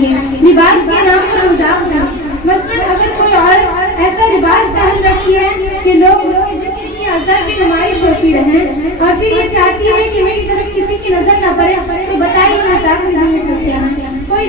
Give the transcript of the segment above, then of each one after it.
چاہیے، لباس کے نام پر مذاق نہ۔ مثلاً اگر کوئی عورت ایسا لباس پہن رکھی ہے کہ لوگ اس کے جسم کی اعضاء کی نمائش ہوتی رہیں اور پھر یہ چاہتی ہے کہ میری طرف کسی کی نظر نہ پڑے، تو بتائیے مذاق نہیں کرتے ہیں۔ کوئی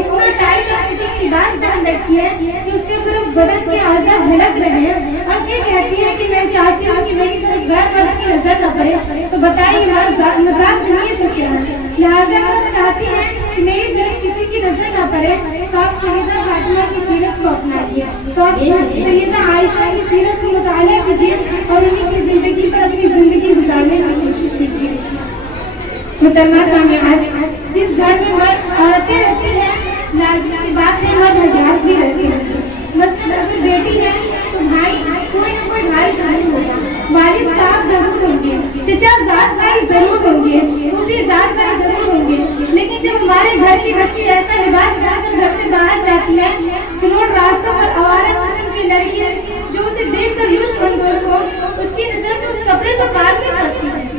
اتنا ٹائٹ اور فٹنگ لباس پہن رکھی ہے کہ اس کے اوپر بدن کے اعضاء جھلک رہے ہیں اور پھر کہتی ہے کہ میں چاہتی ہوں کہ میری طرف غیر مرد کی نظر نہ پڑے، تو بتائیے مذاق نہیں ہے تو کیا ہے؟ لہٰذا اگر آپ چاہتی ہیں کہ میری طرف کسی کی نظر نہ پڑے تو آپ سیدہ فاطمہ کی سیرت کو اپنائیے، تو آپ سیدہ عائشہ کی سیرت کو مطالعہ کیجیے اور انہیں کی زندگی پر اپنی زندگی گزارنے کی کوشش کیجیے۔ محترمہ سامعات، جس گھر میں مرد عورتیں رہتی ہیں لازم سی بات ہے مرد حضرات بھی رہتے ہیں۔ مثلاً اگر بیٹی ہے تو بھائی کوئی نہ کوئی بھائی ضرور ہوگا، والد صاحب ضرور ہوں گے، چچا ذات بھائی ضرور ہوں گے، پھوپھی ذات بھائی ضرور ہوں گے۔ لیکن جب ہمارے گھر کی بچی ایسا لباس پہن کر گھر سے باہر جاتی ہے کہ روڈ راستوں پر آوارہ قسم کی لڑکی جو اسے دیکھ کر لطف اندوز ہو، اس کی نظر تو اس کپڑے پر بعد میں پڑتی ہے۔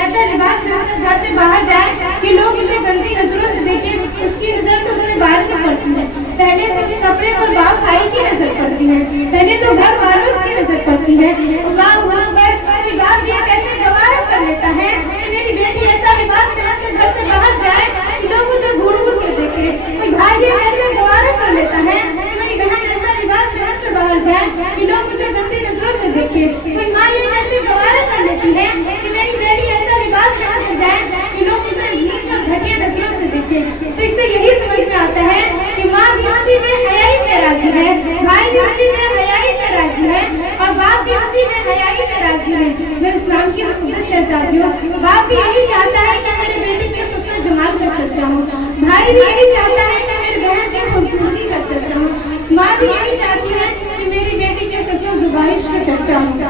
ایسا لباس پہن کر گھر سے باہر جائے کہ لوگ اسے گندی نظروں سے دیکھیں، اس کی نظر تو اس میں بعد میں پڑتی ہے۔ پہلے تو اس کپڑے پر باپ بھائی کی نظر پڑتی ہے، پہلے تو گھر والوں کی نظر پڑتی ہے۔ اللہ اکبر! کوئی باپ یہ کیسے گوارا کر لیتا ہے کہ میری بیٹی ایسا لباس پہن کر گھر سے باہر جائے کہ لوگ اسے گھور گھور کے دیکھیں؟ کوئی بھائی یہ کیسے گوارا کر لیتا ہے کہ میری بہن ایسا لباس پہن کر باہر جائے کہ لوگ اسے گندی نظروں سے دیکھیں؟ کوئی ماں یہ کیسے گوارا کر لیتی ہے کہ میری بیٹی ایسا لباس پہن کر جائے کہ لوگ اسے نیچ اور گھٹیا نظروں سے دیکھیں؟ تو اس سے یہی سمجھ میں آتا ہے کہ ماں بھی اسی بے حیائی میں راضی ہے، بھائی بھی اسی بے حیائی میں راضی ہے اور باپ بھی اسی بے حیائی میں راضی ہے۔ میرے اسلام کی مقدس شہزادیوں، باپ بھی یہی چاہتا ہے کہ میرے بیٹے کے حسن و جمال کا چرچا ہو، بھائی بھی یہی چاہتا ہے کہ میری بہن کی خوبصورتی کا چرچا ہو، ماں بھی یہی چاہتی ہے کہ میری بیٹی کے حسن و زبائش کا چرچا ہو۔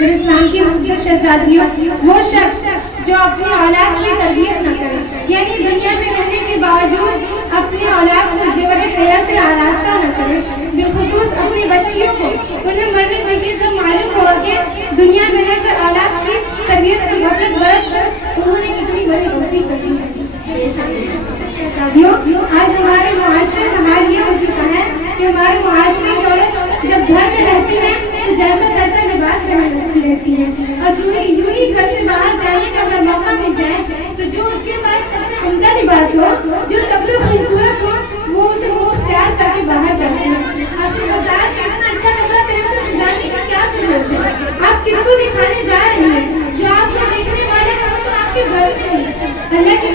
میرے اسلام کی مقدس شہزادیوں، وہ شخص جو اپنی اولاد کی تربیت نہ کرے، یعنی دنیا میں رہنے کے باوجود اپنی اولاد کو زیور حیا سے آراستہ نہ کرے، بالخصوص اپنی بچیوں کو انہیں مرنے دیجیے تب معلوم ہوگا کہ دنیا میں رہ کر اولاد کی تربیت میں غفلت برت کر انہوں نے کتنی بڑی غلطی کر دی ہے۔ آج ہمارے معاشرے کا حال یہ ہو چکا ہے کہ ہمارے معاشرے کی عورت جب گھر میں رہتی ہے تو جیسا تیسا لباس پہن رکھی رہتی ہے، اور یوں ہی گھر سے باہر جانے کا اگر موقع مل جائے تو جو اس کے پاس سب سے عمدہ لباس ہو، جو سب سے خوبصورت ہو، وہ اسے وہ اختیار کر کے باہر جاتی ہے۔ آپ کے بازار کا اتنا اچھا کپڑا پہن کر جانے کی کیا ضرورت ہے؟ آپ کس کو دکھانے جا رہے ہیں؟ جو آپ کو دیکھنے والے ہیں وہ تو آپ کے گھر میں ہیں۔ اللہ کے